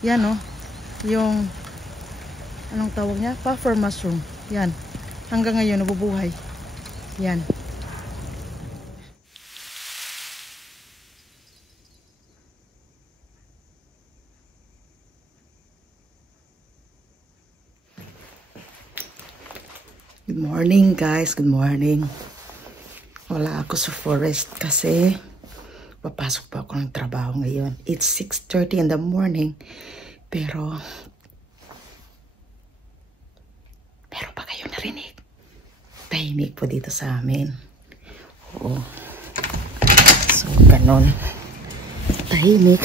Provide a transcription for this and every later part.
Yan oh. Yung anong tawag niya? Puffer mushroom. Yan. Hanggang ngayon nabubuhay. Yan. Good morning guys. Good morning. Wala ako sa forest kasi papasok pa ako ng trabaho ngayon. It's 6:30 in the morning. Pero pa kayo narinig? Tahimik po dito sa amin. Oo. So, ganon. Tahimik.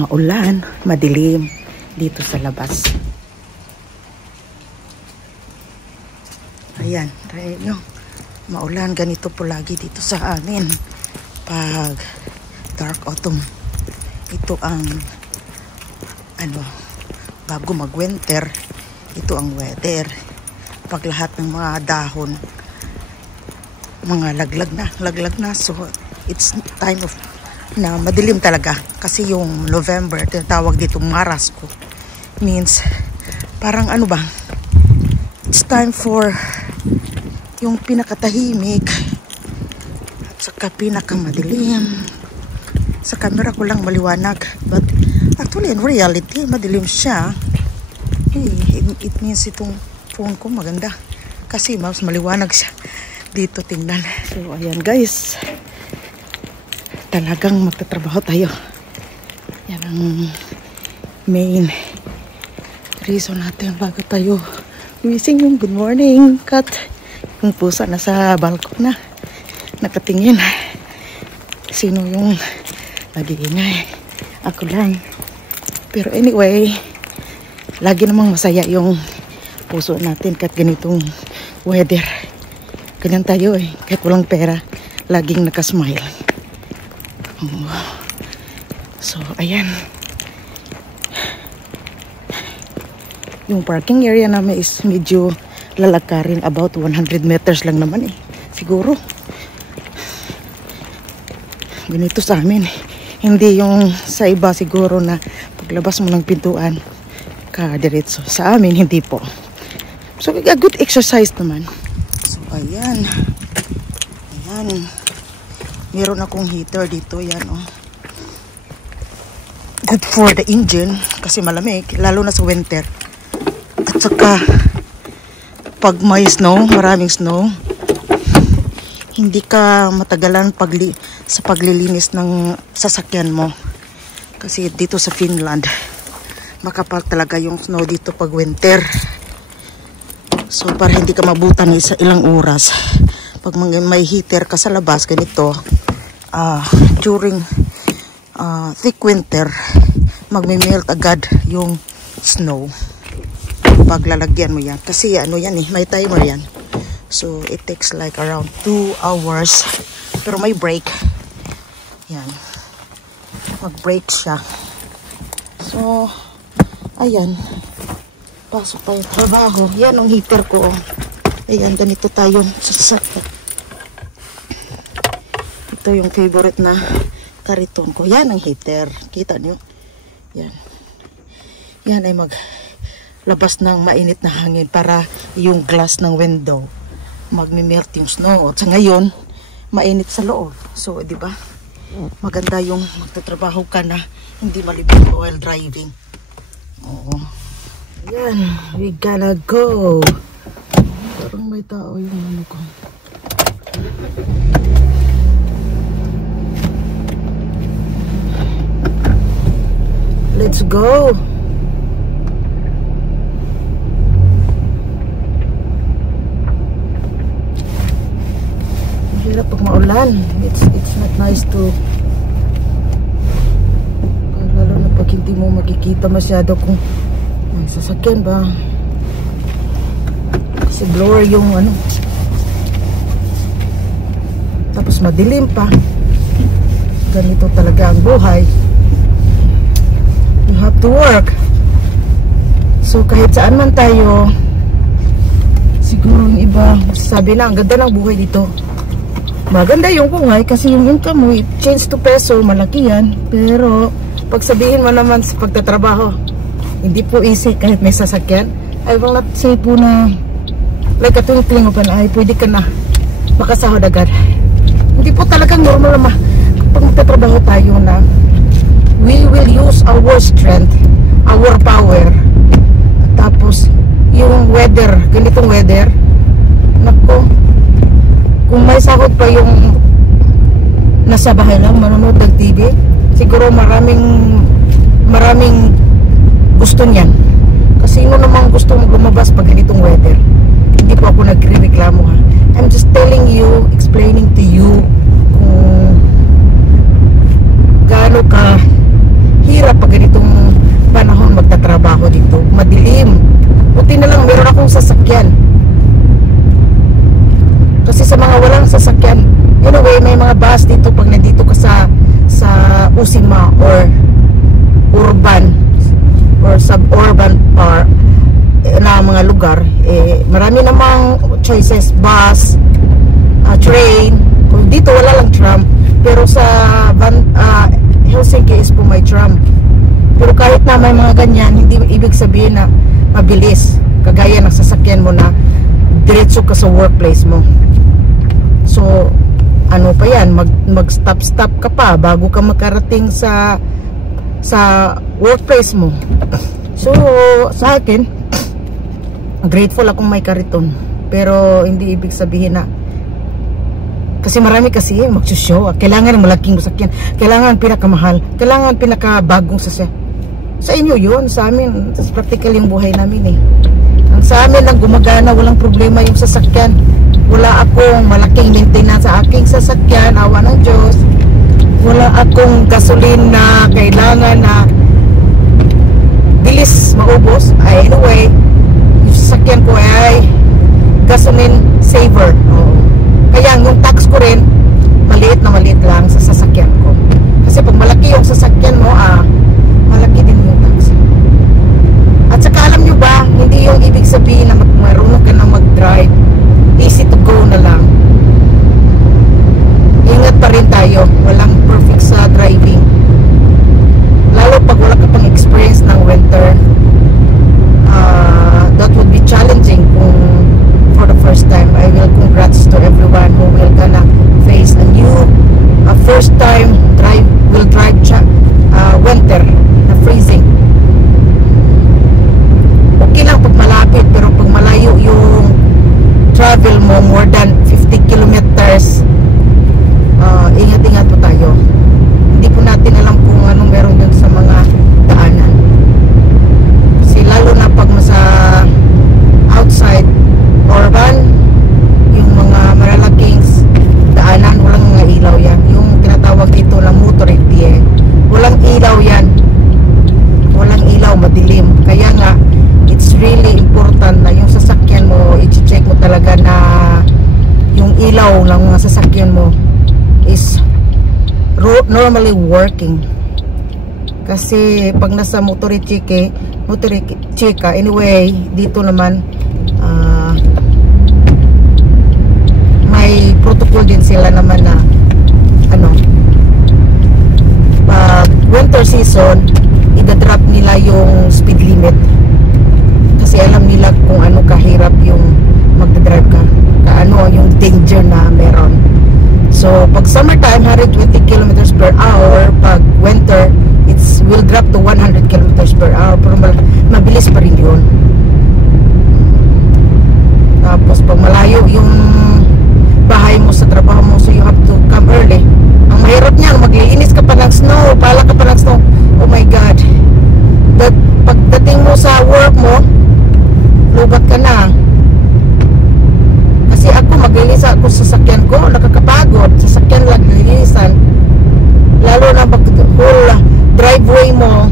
Maulan. Madilim. Dito sa labas. Ayan. Try nyo. Maulan. Ganito po lagi dito sa amin. Pag dark autumn. Ito ang bago mag-winter. Ito ang weather. Pag lahat ng mga dahon mga laglag na, so it's time of na madilim talaga kasi yung November tinatawag dito Marasco, means parang it's time for yung pinakatahimik at saka pinakamadilim. Sa camera ko lang maliwanag, but actually in reality madilim siya. It means itong phone ko maganda kasi mas maliwanag siya dito, tingnan. So ayan guys, talagang magtatrabaho tayo. Yan ang main reason natin bago tayo gumising. Yung good morning cat, yung pusa nasa balkon na nakatingin. Sino yung nag-iingay? Ako lang. Pero anyway, lagi namang masaya yung puso natin kahit ganitong weather. Ganyan tayo kahit walang pera, laging nakasmile. So ayan, yung parking area namin is medyo lalakarin, about 100 meters lang naman siguro. Ganito sa amin, hindi yung sa iba siguro na paglabas mo ng pintuan ka diretso. Sa amin hindi po. So, a good exercise naman. So, ayan. Meron akong heater dito. Yan, oh. Good for the engine. Kasi malamig. Lalo na sa winter. At saka, pag may snow, maraming snow, hindi ka matagalan sa paglilinis ng sasakyan mo. Kasi dito sa Finland, makapal talaga yung snow dito pag winter. So, para hindi ka mabutan sa ilang oras. Pag may heater ka sa labas, ganito, during thick winter, magme-melt agad yung snow. Pag lalagyan mo yan. Kasi may timer yan. So, it takes like around 2 hours. Pero may break. Yan. Mag-break siya. So, ayan. Pasok tayo trabaho. Yan ang heater ko. Ayan, ganito tayo sasakit. Ito yung favorite na kariton ko. Yan ang heater. Kita nyo? Yan. Yan ay maglabas ng mainit na hangin para yung glass ng window magme-melt yung snow. At sa ngayon, mainit sa loob. So, di ba? Maganda yung magtatrabaho ka na hindi malibig while driving. Oo. Ayan, we gotta go. Parang may tao yung ko. Let's go. Hirap pag maulan. It's not nice to, lalo na pag hindi mo makikita masyado kung may sasakyan ba. Kasi blower yung tapos madilim pa. Ganito talaga ang buhay. You have to work. So kahit saan man tayo, siguro yung iba sabi na ang ganda ng buhay dito. Maganda yung kungay kasi yung income mo, it change to peso, malaki yan. Pero pagsabihin mo naman sa pagtatrabaho, hindi po easy kahit may sasakyan. I will not say po na like a twinkling of an eye, pwede ka na makasahod agad. Hindi po talagang normal naman kapag magtatrabaho tayo na we will use our strength, our power. Tapos yung weather, ganitong weather, nako, kung may sahod pa yung nasa bahay lang manonood ng TV, siguro maraming gusto niyan. Kasi sino namang gusto lumabas pag ganitong weather? Hindi po ako nagre-reklamo, ha. I'm just telling you, explaining to you kung gaano ka hirap pag ganitong panahon magtatrabaho dito. Madilim. Buti na lang meron akong sasakyan. Kasi sa mga walang sasakyan, anyway, may mga bus dito pag nandito ka sa Usima or urban or suburban or na mga lugar, marami namang choices, bus, train. Dito wala lang tram, pero sa Helsinki is po may tram. Pero kahit na may mga ganyan, hindi ibig sabihin na mabilis, kagaya ng sasakyan mo na diretso ka sa workplace mo. So ano pa yan, mag stop ka pa bago ka makarating sa workplace mo. So sa akin, grateful akong may kariton, pero hindi ibig sabihin na kasi marami kasi magsushow, kailangan malaking sasakyan, kailangan pinakamahal, kailangan pinakabagong sasakyan. Sa inyo yun, sa amin practical yung buhay namin, ang sa amin lang gumagana, walang problema yung sasakyan. Wala akong malaking maintenance sa aking sasakyan, awa ng Diyos. Wala akong gasolina na kailangan na bilis maubos. Anyway, yung sasakyan ko ay gasoline saver. Kaya yung tax ko rin maliit lang sa sasakyan ko. Kasi pag malaki yung sasakyan mo, malaki din yung tax. At saka alam nyo ba, hindi yung ibig sabihin na marunong ka na mag-drive, easy to go na lang. Ingat pa rin tayo, walang perfect sa driving, lalo pag wala ka pang experience ng winter. That would be challenging kung for the first time. I will congrats to everyone who will gonna face a new first time will drive winter na freezing. Okay lang pag malapit, pero pag malayo yung travel mo, more than 50 kilometers, ingat-ingat po tayo. Hindi po natin alam kung anong meron dun sa mga daanan. Kasi lalo na pag sa outside urban, yung mga malalaking daanan, walang mga ilaw yan. Yung tinatawag dito na motorite, walang ilaw yan. Walang ilaw, madilim. Kaya nga, it's really important na yung sasakyan mo, i-check mo talaga na yung ilaw ng mga sasakyan mo is normally working. Kasi pag nasa motorichika, anyway, dito naman may protocol din sila naman na pag winter season, idadrop nila yung speed limit. Kasi alam nila kung ano kahirap yung magdadrive ka, kaano yung danger na meron. So pag summertime, 120 kilometers per hour. Pag winter, it will drop to 100 kilometers per hour. Pero mabilis pa rin yun. Tapos pag malayo yung bahay mo sa trabaho mo, so you have to come early. Ang mahirap niyan, maglilinis ka pa ng snow, pala ka pa ng snow. Oh my God. Pagdating mo sa work mo, lubat ka na. Kasi ako, maglilinis ako sa sasakyan ko, nakakapagod. Sasakyan lang lilinisan. Lalo na pag whole driveway mo,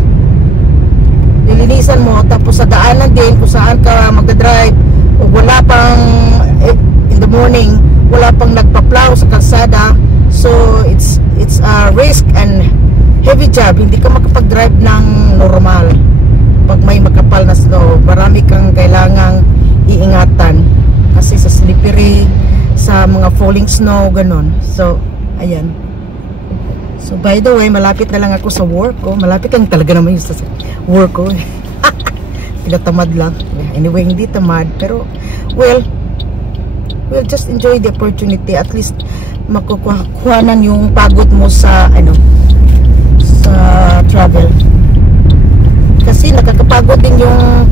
lilinisan mo, tapos sa daanan din kung saan ka magdadrive, o wala pang in the morning, wala pang nagpa-plow sa kalsada. So it's a risk and heavy job. Hindi ka makapag-drive ng normal pag may makapal na snow. Marami kang kailangang iingatan kasi sa slippery, sa mga falling snow, ganon. So ayan, So by the way, malapit na lang ako sa work ko. Malapit lang talaga naman yung sa work ko. Tinatamad lang. Anyway, hindi tamad. Pero, well, we'll just enjoy the opportunity. At least, makukuhanan yung pagod mo sa, sa travel. Kasi nakakapagod din yung,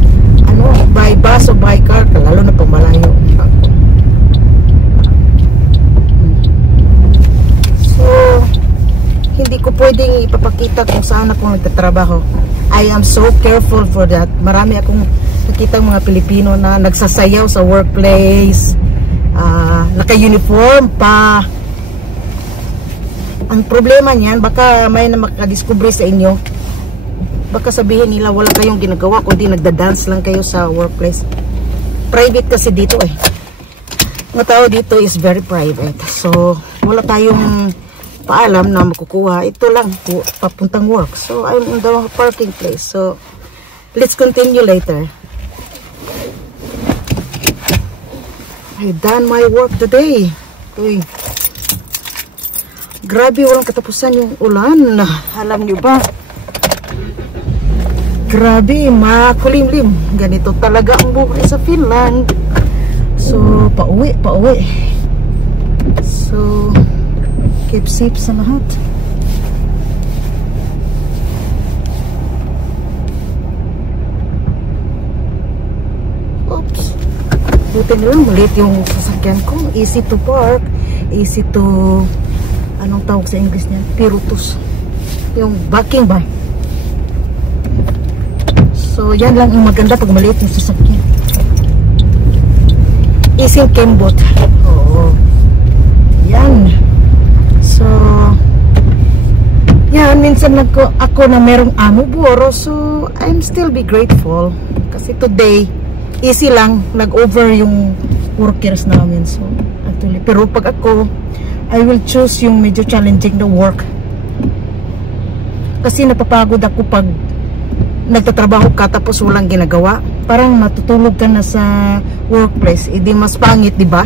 by bus o by car. Lalo na pamalayo. So, hindi ko pwedeng ipapakita kung saan ako nagtatrabaho. I am so careful for that. Marami akong nakita mga Pilipino na nagsasayaw sa workplace, naka-uniform pa. Ang problema niyan, baka may na makadiscover sa inyo. Baka sabihin nila wala kayong ginagawa kundi nagda-dance lang kayo sa workplace. Private kasi dito eh. Mga tao dito is very private. So, wala tayong paalam na makukuha. Ito lang papuntang work. So I'm in the parking place. So let's continue later. I've done my work today. Uy. Grabe, walang katapusan yung ulan. Alam niyo ba? Grabe, makulimlim. Ganito talaga ang buhay sa Finland. So pauwi. So keep safe sa lahat. Oops. Buti na lang, maliit yung sasakyan ko. Easy to park. Easy to, anong tawag sa English niya? Pirutus. Yung backing ba? So, yan lang yung maganda pag maliit yung sasakyan. Easy kembot. Oo. Yan. So, yan, minsan ako na merong amo buro. So, I'm still be grateful. Kasi today, easy lang. Nag-over yung workers namin. So, actually, pero pag ako, I will choose yung medyo challenging na work. Kasi napapagod ako pag nagtatrabaho ka tapos walang ginagawa. Parang matutulog ka na sa workplace. Hindi mas pangit, di ba?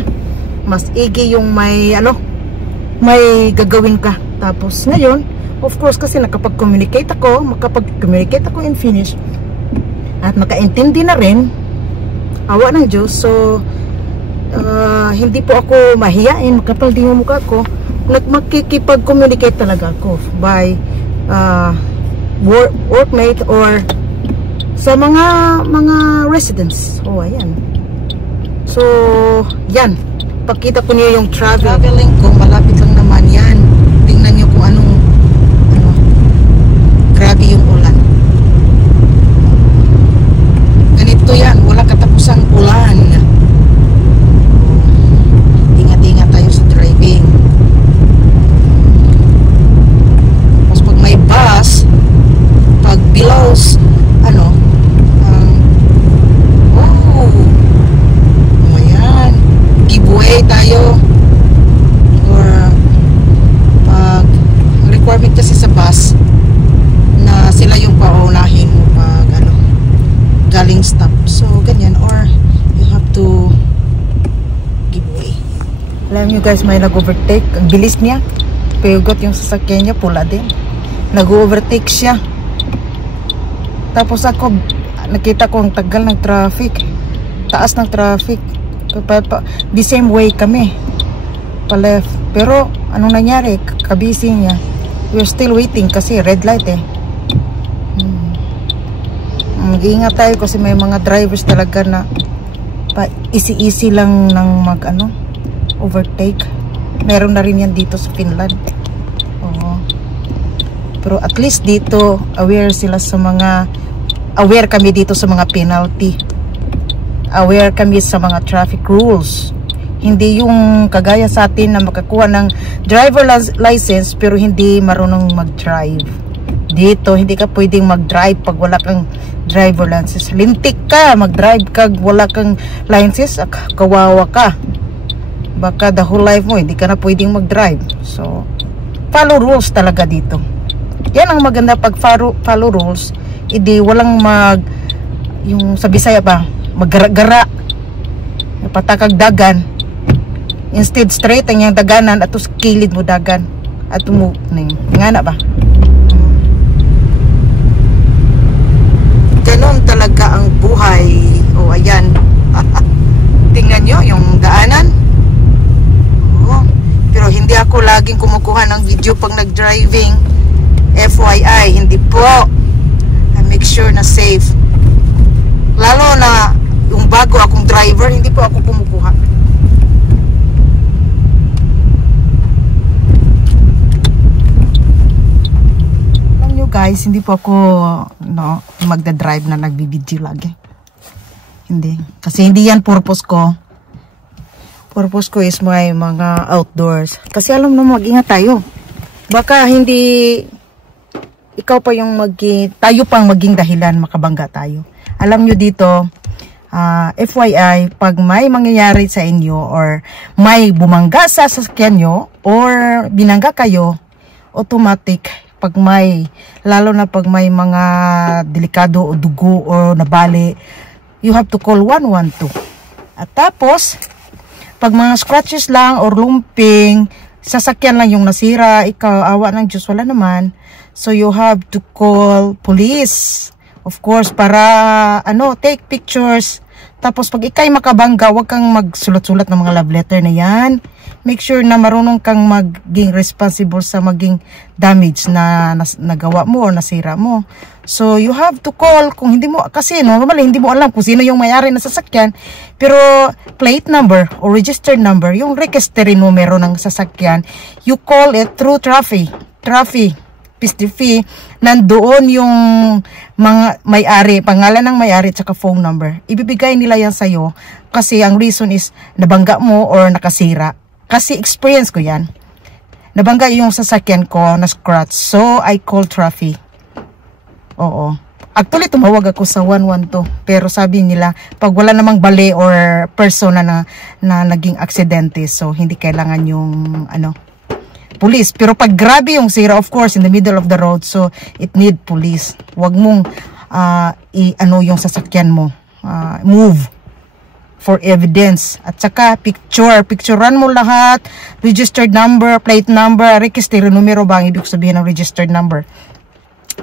Mas igi yung may, may gagawin ka. Tapos ngayon, of course, kasi makapag-communicate ako in Finnish at makaintindi na rin, awa ng Diyos. So hindi po ako mahiyain, makapal din yung mukha ko. Makikipag-communicate talaga ako by workmate or sa mga residents. Ayan. So yan, pakita ko niyo yung traveling ko. Malapit lang naman yan. Tingnan niyo kung anong grabe yung ulan. Ganito yan, wala katapusang ulan. Ingat-ingat tayo sa driving. Tapos pag may bus, pag belows giveaway tayo, or pag requirement kasi sa bus na sila yung paunahin mo pag galing stop. So ganyan, or you have to giveaway. Alam nyo guys, may nag-overtake. Ang bilis niya, payugot yung sasakyan niya, pula din. Nag-overtake siya. Tapos ako, nakita ko ang tagal ng traffic, taas ng traffic. The same way kami pa left, pero anong nangyari, kabisi niya. We're still waiting kasi red light eh. Mag-iingat tayo kasi may mga drivers talaga na easy lang ng overtake. Meron na rin yan dito sa Finland. Oo. Pero at least dito aware kami dito sa mga penalty. Aware kami sa mga traffic rules. Hindi yung kagaya sa atin na makakuha ng driver license pero hindi marunong mag-drive. Dito, hindi ka pwedeng mag-drive pag wala kang driver license. Lintik ka, mag-drive ka, wala kang license, kawawa ka. Baka the whole life mo, hindi ka na pwedeng mag-drive. So, follow rules talaga dito. Yan ang maganda pag follow rules. Hindi walang yung sa Bisaya ba, maggara-gara, patakag dagan. Instead straight ang yung daganan at kilid mo dagan. at ning nga na ba. Ganon talaga ang buhay. O ayan. Tingnan nyo yung daanan. Oo. Pero hindi ako laging kumukuha ng video pag nag-driving. FYI, hindi po. I make sure na safe. Lalo na yung bago akong driver, hindi po ako kumukuha. Alam nyo guys, hindi po ako magda-drive na nagbibideo lagi. Hindi. Kasi hindi yan purpose ko. Purpose ko is may mga outdoors. Kasi alam mo, mag-ingat tayo. Baka hindi ikaw pa yung tayo pang maging dahilan makabangga tayo. Alam nyo dito, FYI, pag may mangyayari sa inyo or may bumangga sa sasakyan nyo or binangga kayo, automatic, pag may, lalo na pag may mga delikado o dugo o nabali, you have to call 112. At tapos, pag mga scratches lang or lumping, sasakyan lang yung nasira, ikaw, awa ng Diyos, wala naman. So you have to call police. Of course, para take pictures. Tapos pag ikay makabangga, wag kang magsulat-sulat ng mga love letter na yan. Make sure na marunong kang maging responsible sa maging damage na nagawa mo o nasira mo. So you have to call kung hindi mo, kasi normally hindi mo alam kung sino yung may-ari na sasakyan. Pero plate number o registered number, yung registry numero ng sasakyan, you call it through Trafi. PSTV, nandoon yung mga may-ari, pangalan ng may-ari at saka phone number. Ibibigay nila yan sa'yo kasi ang reason is nabangga mo or nakasira. Kasi experience ko yan. Nabangga yung sasakyan ko na scratch. So, I call Trafi. Oo. Actually, tumawag ako sa 112. Pero sabi nila, pag wala namang bali or persona na naging aksidente, so hindi kailangan yung police. Pero pag grabe yung sira, of course, in the middle of the road, so it need police. Huwag mong yung sasakyan mo. Move for evidence. At saka picturean mo lahat, registered number, plate number, registry numero ba ang ibig sabihin ng registered number?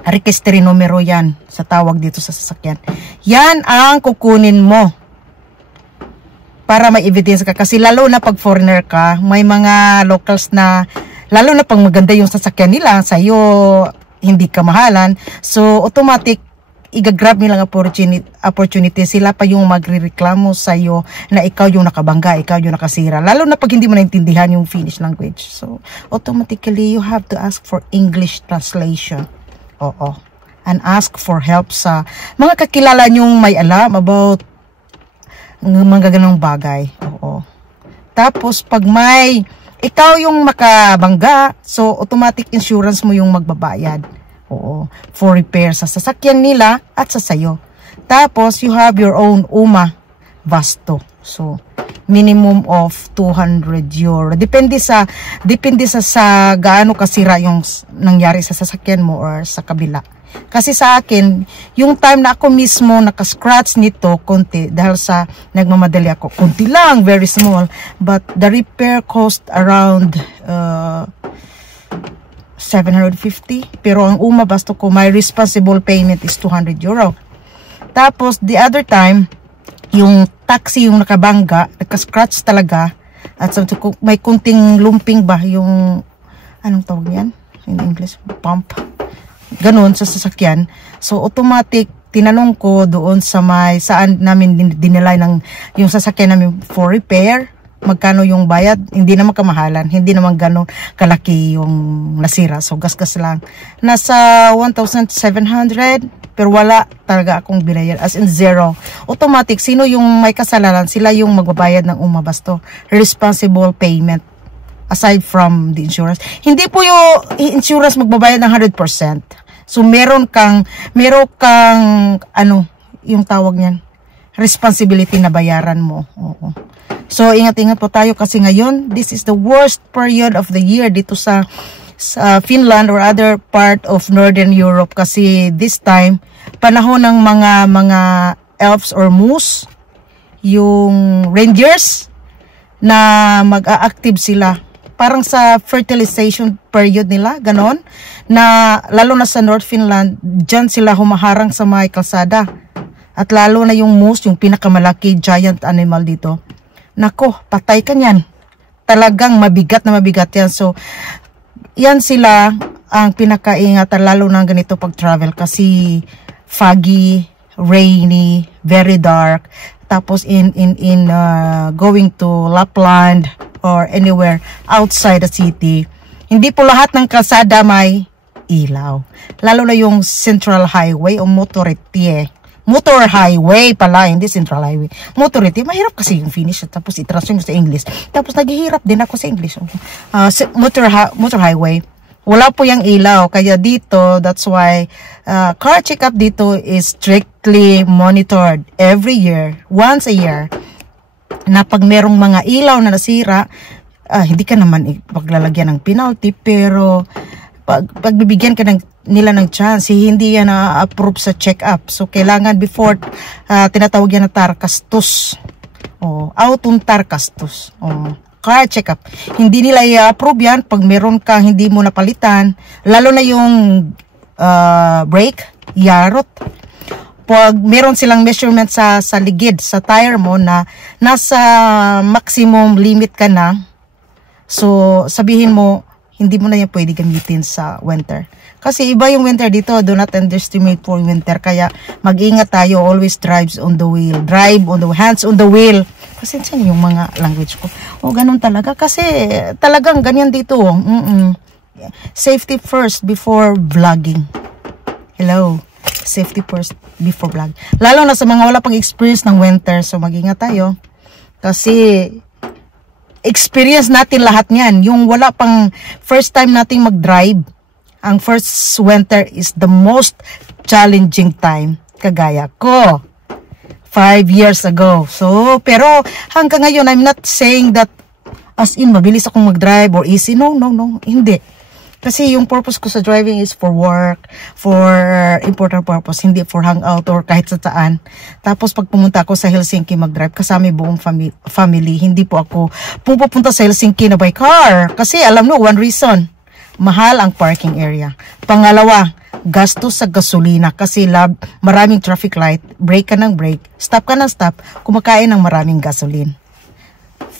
Registry numero yan sa tawag dito sa sasakyan. Yan ang kukunin mo para may evidence ka. Kasi lalo na pag foreigner ka, may mga locals na lalo na pang maganda yung sasakyan nila, sa'yo hindi ka mahalan. So, automatic, i-grab nilang opportunity. Sila pa yung magre-reklamo sa'yo na ikaw yung nakabangga, ikaw yung nakasira. Lalo na pag hindi mo naintindihan yung Finnish language. So, automatically, you have to ask for English translation. Oo. And ask for help sa mga kakilala nyong may alam about mga ganong bagay. Oo. Tapos, pag may ikaw yung makabangga, so automatic insurance mo yung magbabayad. Oo. For repair sa sasakyan nila at sa sayo. Tapos, you have your own UMA Vasto. So, minimum of 200 euro. Depende sa gaano kasira yung nangyari sa sasakyan mo or sa kabila. Kasi sa akin, yung time na ako mismo nakascratch nito, konti, dahil sa nagmamadali ako, konti lang, very small, but the repair cost around 750. Pero ang umabasto ko, my responsible payment is 200 euro. Tapos, the other time, yung taxi yung nakabangga, nakascratch talaga, at so, may kunting lumping ba, yung, anong tawag yan? In English, pump. Ganun sa sasakyan. So automatic tinanong ko doon sa saan namin dinilay ng yung sasakyan namin for repair, magkano yung bayad. Hindi naman kamahalan, hindi naman ganun kalaki yung nasira. So gasgas lang. Nasa 1,700 pero wala talaga akong binayad, as in zero. Automatic, sino yung may kasalanan, sila yung magbabayad ng umabasto. Responsible payment. Aside from the insurance. Hindi po yung insurance magbabayad ng 100%. So, meron kang, yung tawag niyan, responsibility na bayaran mo. Oo. So, ingat-ingat po tayo kasi ngayon, this is the worst period of the year dito sa Finland or other part of Northern Europe kasi this time, panahon ng mga elves or moose, yung rangers, na mag-a-active sila parang sa fertilization period nila, ganon, na lalo na sa North Finland, dyan sila humaharang sa mga kalsada. At lalo na yung moose, yung pinakamalaki giant animal dito. Nako, patay ka niyan. Talagang mabigat na mabigat yan. So, yan sila ang pinakaingatan lalo na ganito pag travel kasi foggy, rainy, very dark. Tapos going to Lapland or anywhere outside the city, hindi po lahat ng kalsada may ilaw. Lalo na yung Central Highway o Motor Highway pala, hindi Central Highway. Motority, mahirap kasi yung finish. Tapos itrasyon ko sa English. Tapos naghihirap din ako sa English. Motor Highway. Wala po yung ilaw. Kaya dito, that's why car checkup dito is strictly monitored every year, once a year. Na pag merong mga ilaw na nasira, hindi ka naman paglalagyan ng penalty, pero pagbibigyan ka nila ng chance, hindi yan na-approve sa check-up. So, kailangan before, tinatawag yan na tarkastos. Autong tarkastos. Car check-up. Hindi nila i-approve yan pag meron kang hindi mo napalitan. Lalo na yung brake, yarot. Pag meron silang measurement sa ligid, sa tire mo na nasa maximum limit ka na, so sabihin mo, hindi mo na yan pwede gamitin sa winter. Kasi iba yung winter dito, do not underestimate for winter. Kaya mag-ingat tayo, always drive on the wheel, hands on the wheel. Kasi yan yung mga language ko. Ganun talaga. Kasi talagang ganyan dito. Safety first before vlogging. Hello. Safety first before vlogging. Lalo na sa mga wala pang experience ng winter. So mag-ingat tayo. Kasi experience natin lahat niyan. Yung wala pang first time nating mag-drive. Ang first winter is the most challenging time. Kagaya ko. 5 years ago. So, pero hanggang ngayon, I'm not saying that as in, mabilis akong mag-drive or easy. No. Hindi. Kasi yung purpose ko sa driving is for work, for important purpose, hindi for hangout or kahit sa saan. Tapos pag pumunta ako sa Helsinki mag-drive, kasama buong family, hindi po ako pupunta sa Helsinki na by car. Kasi alam mo, one reason, mahal ang parking area. Pangalawa, gastos sa gasolina kasi maraming traffic light, brake ka ng brake, stop ka ng stop, kumakain ng maraming gasoline.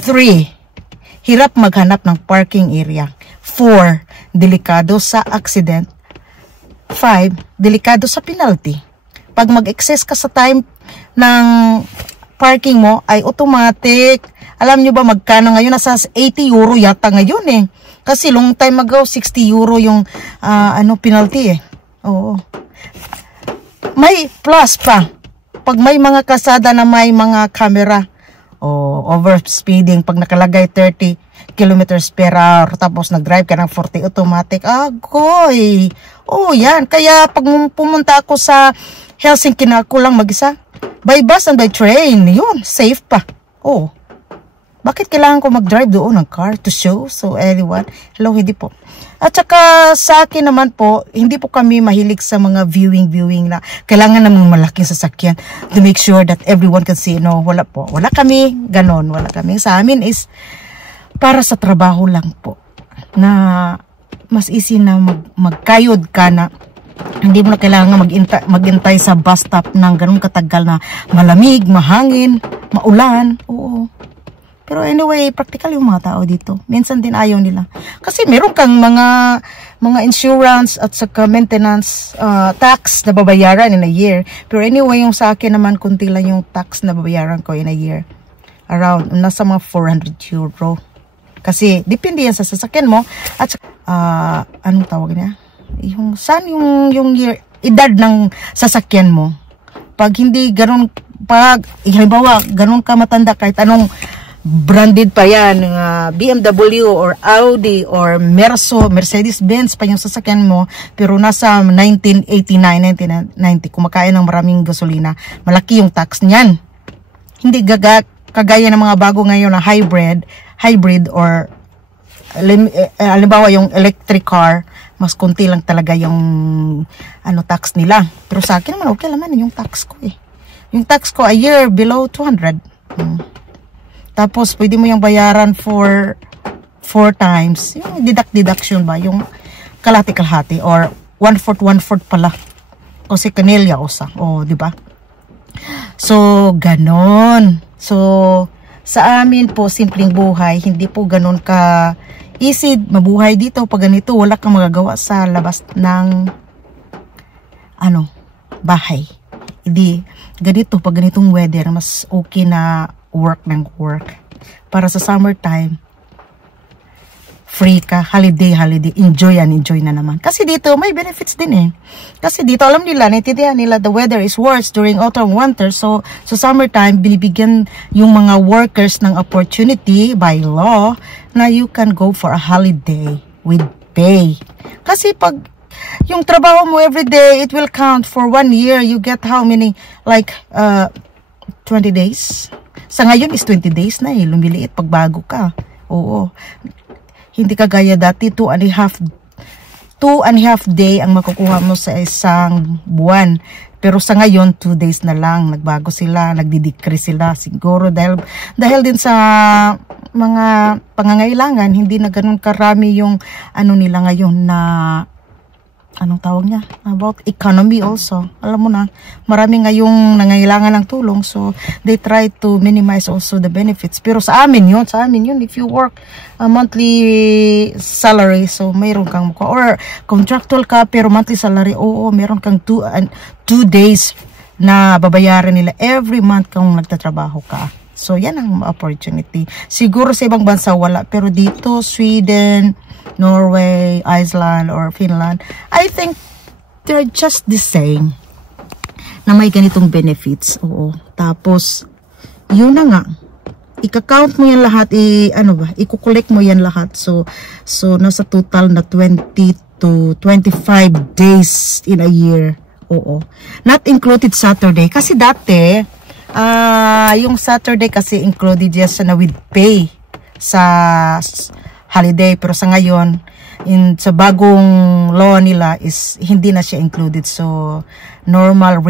3. Hirap maghanap ng parking area. 4. Delikado sa accident. 5. Delikado sa penalty. Pag mag-excess ka sa time ng parking mo ay automatic. Alam nyo ba magkano ngayon? Nasa 80 euro yata ngayon eh. Kasi long time ago 60 euro yung penalty eh. Oo. May plus pa. Pag may mga kasada na may mga camera, overspeeding, pag nakalagay 30 kilometers per hour, tapos nag-drive ka ng 40 automatic, agoy. Yan. Kaya pag pumunta ako sa Helsinki na ako lang mag-isa, by bus and by train, yun, safe pa. Bakit kailangan ko mag-drive doon ng car to show? So, anyone, hello, hindi po. At saka sa akin naman po, hindi po kami mahilig sa mga viewing na kailangan namang malaking sasakyan to make sure that everyone can see. No, wala po. Wala kami ganon. Wala kami. Sa amin is para sa trabaho lang po. Na mas easy na magkayod ka na hindi mo na kailangan maghintay sa bus stop ng ganun katagal na malamig, mahangin, maulan. Oo. Pero anyway, practical yung mga tao dito. Minsan din ayaw nila. Kasi meron kang mga insurance at saka maintenance tax na babayaran in a year. Pero anyway, yung sa akin naman, kunti lang yung tax na babayaran ko in a year. Around, nasa mga 400 euro. Kasi, depende yan sa sasakyan mo. At anong tawag niya? Saan yung year, edad ng sasakyan mo? Pag hindi ganun, halimbawa, ganun ka matanda kahit anong branded pa yan, BMW or Audi or Mercedes-Benz pa yung sasakyan mo, pero nasa 1989, 1990, kumakain ng maraming gasolina, malaki yung tax niyan. Hindi kagaya ng mga bago ngayon na hybrid or halimbawa yung electric car, mas konti lang talaga yung tax nila. Pero sa akin naman, okay naman yung tax ko eh. Yung tax ko a year below 200. Tapos, pwede mo yung bayaran for 4 times. Yung deduction ba? Yung kalahati-kalahati or 1/4 pala. Kasi kanilya usa. O, di ba? So, ganon. So, sa amin po, simpleng buhay, hindi po ganon ka easy mabuhay dito. Pag ganito, wala kang magagawa sa labas ng bahay. Hindi, ganito, pag ganitong weather, mas okay na work ng work. Para sa summertime, free ka, holiday, enjoy na naman. Kasi dito, may benefits din eh. Kasi dito, alam nila, naintindihan nila, the weather is worse during autumn, winter. So, sa summertime, binibigyan yung mga workers ng opportunity by law na you can go for a holiday with pay. Kasi pag yung trabaho mo everyday, it will count for 1 year. You get how many? Like, 20 days? Sa ngayon is 20 days na eh. Lumiliit pag bago ka. Oo. Hindi ka gaya dati, 2.5 day ang makukuha mo sa isang buwan. Pero sa ngayon, 2 days na lang. Nagbago sila, nagdi-decrease sila. Siguro dahil din sa mga pangangailangan, hindi na ganun karami yung nila ngayon na anong tawag niya? About economy also. Alam mo na, marami ngayong nangailangan ng tulong. So, they try to minimize also the benefits. Pero sa amin yun. If you work a monthly salary, so mayroon kang or contractual ka, pero monthly salary, oo, mayroon kang 2 days na babayaran nila every month kung nagtatrabaho ka. So, yan ang opportunity. Siguro sa ibang bansa wala. Pero dito, Sweden, Norway, Iceland, or Finland, I think they're just the same na may ganitong benefits. Oo. Tapos, yun na nga. Ika-count mo yan lahat, i-collect mo yan lahat. So, nasa total na 20 to 25 days in a year. Oo. Not included Saturday. Kasi dati, yung Saturday kasi included yes na with pay sa holiday, pero sa ngayon sa bagong law nila is hindi na siya included. So normal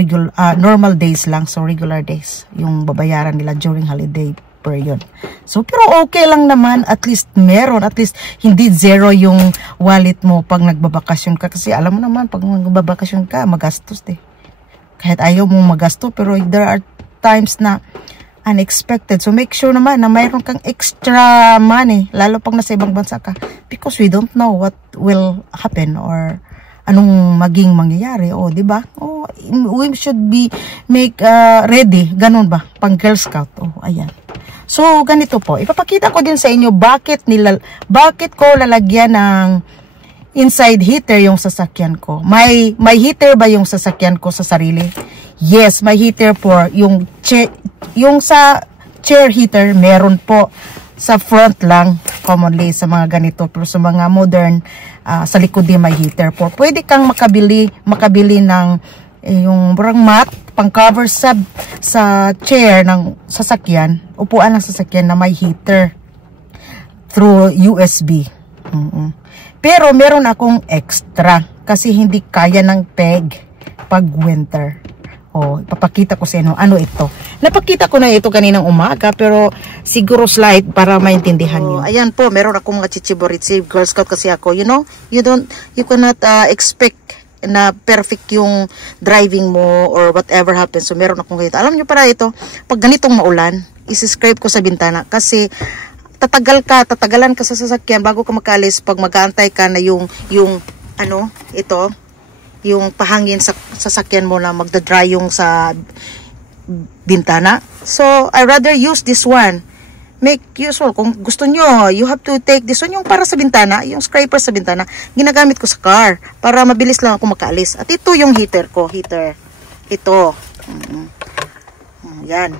days lang, so regular days yung babayaran nila during holiday period. So pero okay lang naman, at least meron, at least hindi zero yung wallet mo pag nagbabakasyon ka, kasi alam mo naman pag nagbabakasyon ka magastos kahit ayaw mong magasto, pero there are times na unexpected. So, make sure naman na mayroon kang extra money, lalo pag nasa ibang bansa ka. Because we don't know what will happen or anong maging mangyayari. O, di ba? O, we should be ready. Ganun ba? Pang Girl Scout. O, ayan. So, ganito po. Ipapakita ko din sa inyo bakit ko lalagyan ng inside heater yung sasakyan ko. May heater ba yung sasakyan ko sa sarili? Yes, may heater po. Yung sa chair heater, meron po sa front lang, commonly sa mga ganito. Pero sa mga modern, sa likod din may heater po. Pwede kang makabili ng yung parang mat, pang cover sa chair ng sasakyan, upuan ng sasakyan na may heater through USB. Pero meron akong extra kasi hindi kaya ng peg pag winter. Oh, ipapakita ko sa inyo ano ito. Napakita ko na ito kaninang umaga, pero siguro slide para maintindihan niyo. Ayan po, meron akong mga chichiboritsi. Girl Scout kasi ako, you know, you cannot expect na perfect yung driving mo or whatever happens. So meron akong ganito. Alam niyo para ito, pag ganitong maulan, isi-scrape ko sa bintana kasi tatagalan ka sa sasakyan bago ka makalis pag mag-aantay ka na yung yung pahangin sa sasakyan mo na magda-dry yung sa bintana. So, I rather use this one. Make useful. Kung gusto nyo, you have to take this one, yung para sa bintana, yung scraper sa bintana. Ginagamit ko sa car para mabilis lang ako makaalis. At ito yung heater ko. Heater. Ito. Yan.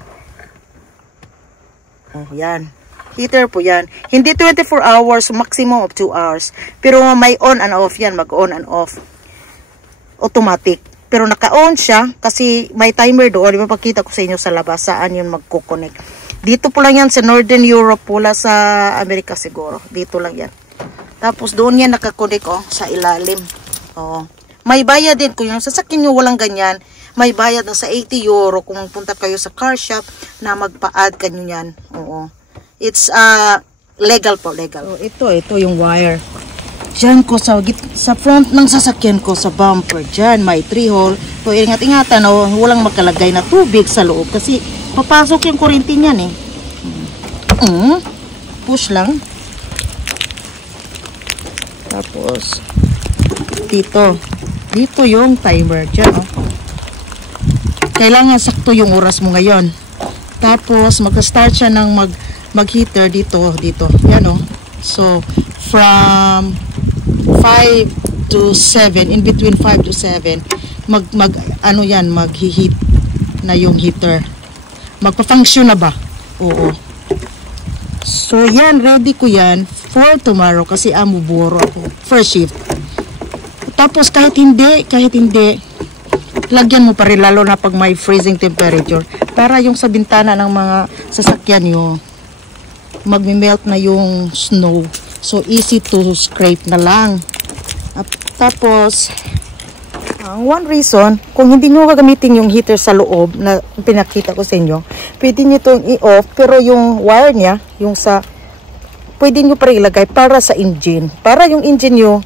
Yan. Heater po yan. Hindi 24 hours, maximum of 2 hours. Pero may on and off yan. Mag-on and off. Automatic. Pero naka-on siya kasi may timer doon. Ipapakita ko sa inyo sa labas saan yun magkoconnect. Dito po lang yan sa Northern Europe, pula sa Amerika siguro. Dito lang yan. Tapos doon yan nakakonect sa ilalim. May bayad din. Kung yung sasakyan nyo walang ganyan, may bayad na sa 80 euro kung punta kayo sa car shop na magpa-add kanyo yan. It's legal po, legal. So, ito yung wire. Diyan ko sa front ng sasakyan ko, sa bumper. Diyan, may 3 hole. So, ingat-ingatan, walang makalagay na tubig sa loob kasi papasok yung kuryente niyan eh. Push lang. Tapos, dito yung timer. Diyan, Kailangan sakto yung oras mo ngayon. Tapos, mag-start siya ng mag-heater dito. Yan, So, from 5 to 7, in between 5 to 7, mag-heat na yung heater. Magpa-function na ba? Oo. So, yan, ready ko yan for tomorrow kasi amuburo ako. First shift. Tapos, kahit hindi, lagyan mo pa rin lalo na pag may freezing temperature para yung sa bintana ng mga sasakyan nyo magme-melt na yung snow. So, easy to scrape na lang. Tapos, one reason, kung hindi nyo gagamitin yung heater sa loob na pinakita ko sa inyo, pwede nyo itong i-off, pero yung wire niya, pwede nyo pa rin ilagay para sa engine. Para yung engine nyo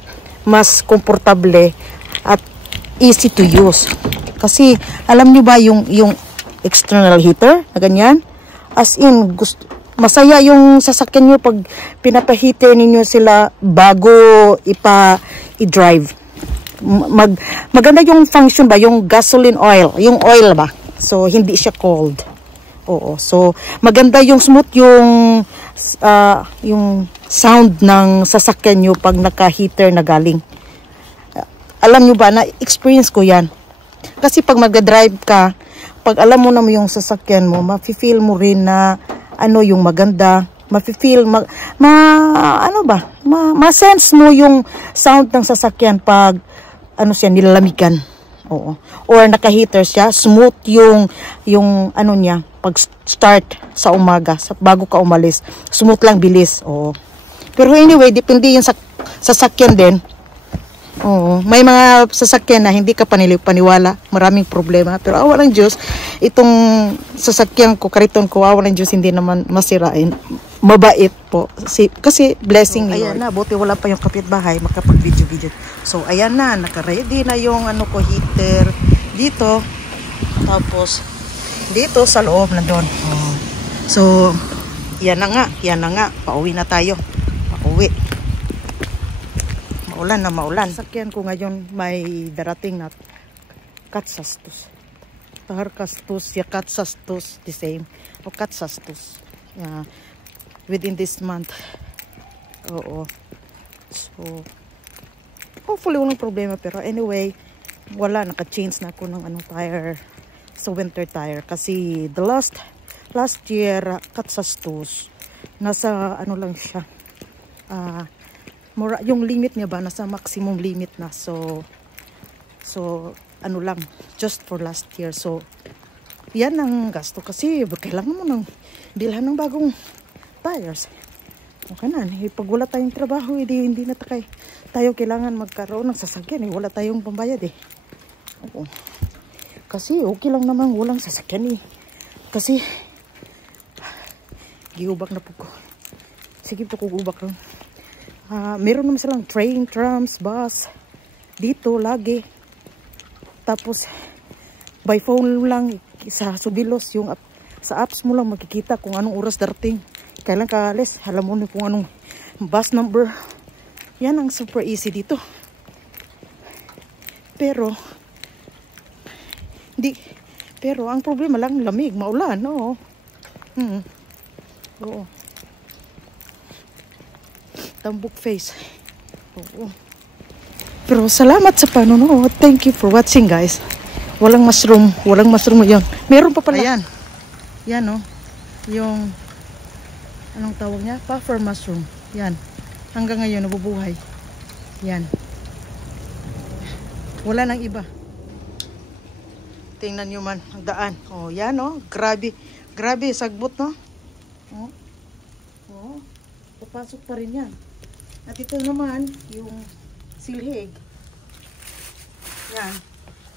mas komportable at easy to use. Kasi, alam nyo ba yung external heater na ganyan? As in, masaya yung sasakyan nyo pag pinapaheater ninyo sila bago i-drive. Maganda yung function ba? Yung gasoline oil. Yung oil ba? So, hindi siya cold. Oo. So, maganda yung smooth yung sound ng sasakyan nyo pag naka-heater na galing. Alam nyo ba, na-experience ko yan. Kasi pag mag-drive ka, pag alam mo na yung sasakyan mo, ma-feel mo rin na yung maganda, ma-feel, ma-sense mo yung sound ng sasakyan pag, nilalamigan. Oo. Or naka-heater siya, smooth yung niya, pag start sa umaga, bago ka umalis. Smooth lang, bilis. Oo. Pero anyway, depende yung sasakyan din. Oo, may mga sasakyan na hindi ka paniwala, maraming problema. Pero awa ng Diyos, itong sasakyan ko, kariton ko, awa ng Diyos, hindi naman masirain. Mabait po. Kasi blessing ni Lord. Ayan na, buti wala pa yung kapitbahay, makapag-video. So, ayan na, naka-ready na yung heater dito. Tapos, dito sa loob na doon. So, yan na nga. Pauwi na tayo. Pauwi. Maulan. Sakyan ko ngayon may darating na katsastos. Taharkastos, katsastos, the same. O katsastos. Yeah. Within this month. Oo. So, hopefully walang problema. Pero anyway, naka-change na ako ng tire. Sa winter tire. Kasi the last year, katsastos. Nasa lang siya. Yung limit niya ba, nasa maximum limit na. So lang, just for last year. So, yan ang gasto. Kasi kailangan mo nang bilhan ng bagong tires. Okay na, pag wala tayong trabaho, hindi na tayo kailangan magkaroon ng sasakyan. Wala tayong pambayad Oo. Kasi okay lang naman walang sasakyan Kasi, giubak na po ko. Sige po ko ubak lang. Meron naman silang train, trams, bus dito lagi. Tapos by phone lang sa Subilos, sa apps mo lang makikita kung anong oras darating, kailan ka alis, alam mo na kung anong bus number. Yan ang super easy dito. Pero ang problema lang, lamig, maulan. Oo. Oo. Tambok face. Oo. Pero salamat sa panonood. Thank you for watching, guys. Walang mushroom yun. Meron pa pala. Ayan. Yan, yung anong tawag niya? Puffer mushroom. Yan. Hanggang ngayon nabubuhay. Yan. Wala nang iba. Tingnan nyo man ang daan. Oh, yan, grabe sagbot, papasok pa rin yan. At ito naman, yung silhig. Yan.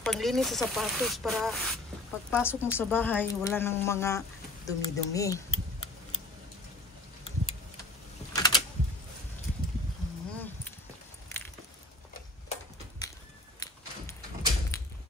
Panglinis sa sapatos para pagpasok mo sa bahay, wala nang mga dumi-dumi.